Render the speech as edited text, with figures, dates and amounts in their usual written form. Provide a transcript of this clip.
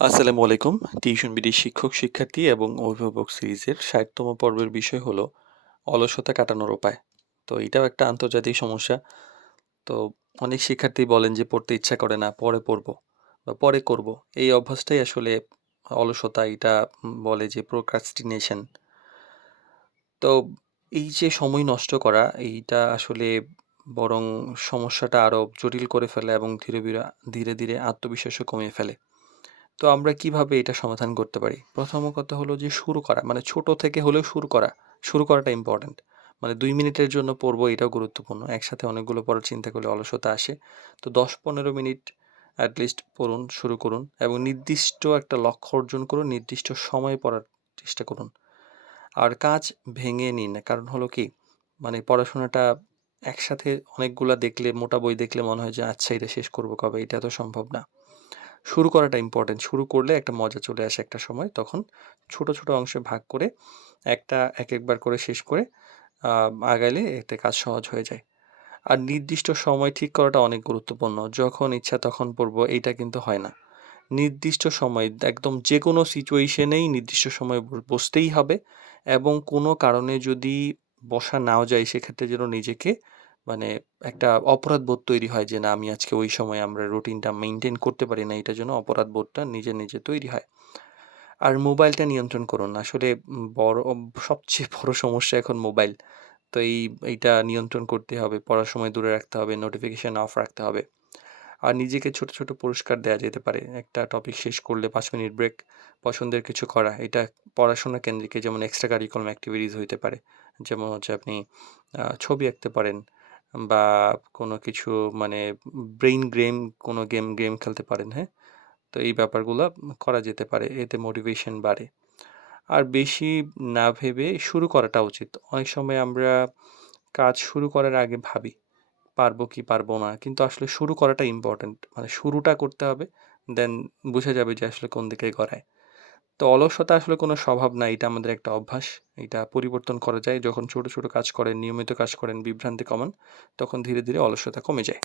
আসসালামু আলাইকুম। Tuition BD শিক্ষক, শিক্ষার্থী এবং অভিভাবক সিরিজের ৬০তম পর্বের বিষয় হলো অলসতা কাটানোর উপায়। তো এটাও একটা আন্তর্জাতিক সমস্যা। তো অনেক শিক্ষার্থী বলেন যে পড়তে ইচ্ছা করে না, পরে পড়ব বা পরে করব। এই অভ্যাসটাই আসলে অলসতা। এটা বলে যে procrastination। তো এই যে সময় নষ্ট করা, এইটা আসলে বরং সমস্যাটা আরো জটিল করে ফেলে এবং ধীরে, ধীরে আত্মবিশ্বাসও কমিয়ে ফেলে। তো আমরা কিভাবে এটা সমাধান করতে পারি? প্রথম কথা হলো যে শুরু করা। মানে ছোট থেকে হলেও শুরু করা। শুরু করাটা ইম্পোর্টেন্ট। মানে ২ মিনিটের জন্য পড়বো এটাও গুরুত্বপূর্ণ। একসাথে অনেকগুলো পড়ার চিন্তা করলে অলসতা আসে। তো ১০-১৫ মিনিট এট লিস্ট পড়ুন, শুরু করুন এবং নির্দিষ্ট একটা লক্ষ্য অর্জন করুন, নির্দিষ্ট সময়ে পড়ার চেষ্টা করুন। আর কাজ ভেঙে নিন। কারণ হলো কি? মানে পড়াশোনাটা একসাথে অনেকগুলা দেখলে, মোটা বই দেখলে মনে হয় যে আচ্ছা এটা শেষ করব কবে? এটা তো সম্ভব না। শুরু করাটা ইম্পোর্টেন্ট। শুরু করলে একটা মজা চলে আসে একটা সময়। তখন ছোট, ছোট অংশে ভাগ করে একেকবার করে শেষ করে আ আগাইলে এতে কাজ সহজ হয়ে যায়। আর নির্দিষ্ট সময় ঠিক করাটা অনেক গুরুত্বপূর্ণ। যখন ইচ্ছা তখন পড়বো এইটা কিন্তু হয় না। নির্দিষ্ট সময় একদম যেকোনো সিচুয়েশনেই নির্দিষ্ট সময়ে বসতেই হবে এবং কোনো কারণে যদি বসা নাও যায় সেক্ষেত্রে যেন নিজেকে মানে একটা অপরাধবোধ তৈরি হয় যে না আমি আজকে ওই সময় আমরা রুটিনটা মেইনটেইন করতে পারি না। এটার জন্য অপরাধবোধটা নিজে, নিজে তৈরি হয়। আর মোবাইলটা নিয়ন্ত্রণ করুন। আসলে সবচেয়ে বড় সমস্যা এখন মোবাইল। তো এইটা নিয়ন্ত্রণ করতে হবে। পড়ার সময় দূরে রাখতে হবে, নোটিফিকেশন অফ রাখতে হবে। আর নিজেকে ছোট, ছোট পুরস্কার দেয়া যেতে পারে। একটা টপিক শেষ করলে ৫ মিনিট ব্রেক, পছন্দের কিছু করা। এটা পড়াশোনা কেন্দ্রিক যেমন এক্সট্রা কারিকুলাম এক্টিভিটিস হইতে পারে। যেমন হচ্ছে আপনি ছবি আঁকতে পারেন বা কোনো কিছু মানে ব্রেইন গেম কোনো গেম খেলতে পারেন, হ্যাঁ? তো এই ব্যাপারগুলা করা যেতে পারে। এতে মোটিভেশন বাড়ে। আর বেশি না ভেবে শুরু করাটা উচিত। অনেক সময় আমরা কাজ শুরু করার আগে ভাবি পারবো কি পারবো না। কিন্তু আসলে শুরু করাটা ইম্পোর্টেন্ট। মানে শুরুটা করতে হবে। দেন বুঝা যাবে যে আসলে কোন দিকে গড়ায়। তো অলসতা আসলে কোনো স্বভাব না। এটা আমাদের একটা অভ্যাস। এটা পরিবর্তন করা যায়। যখন ছোট, ছোট কাজ করেন, নিয়মিত কাজ করেন, বিভ্রান্তি কমান, তখন ধীরে, ধীরে অলসতা কমে যায়।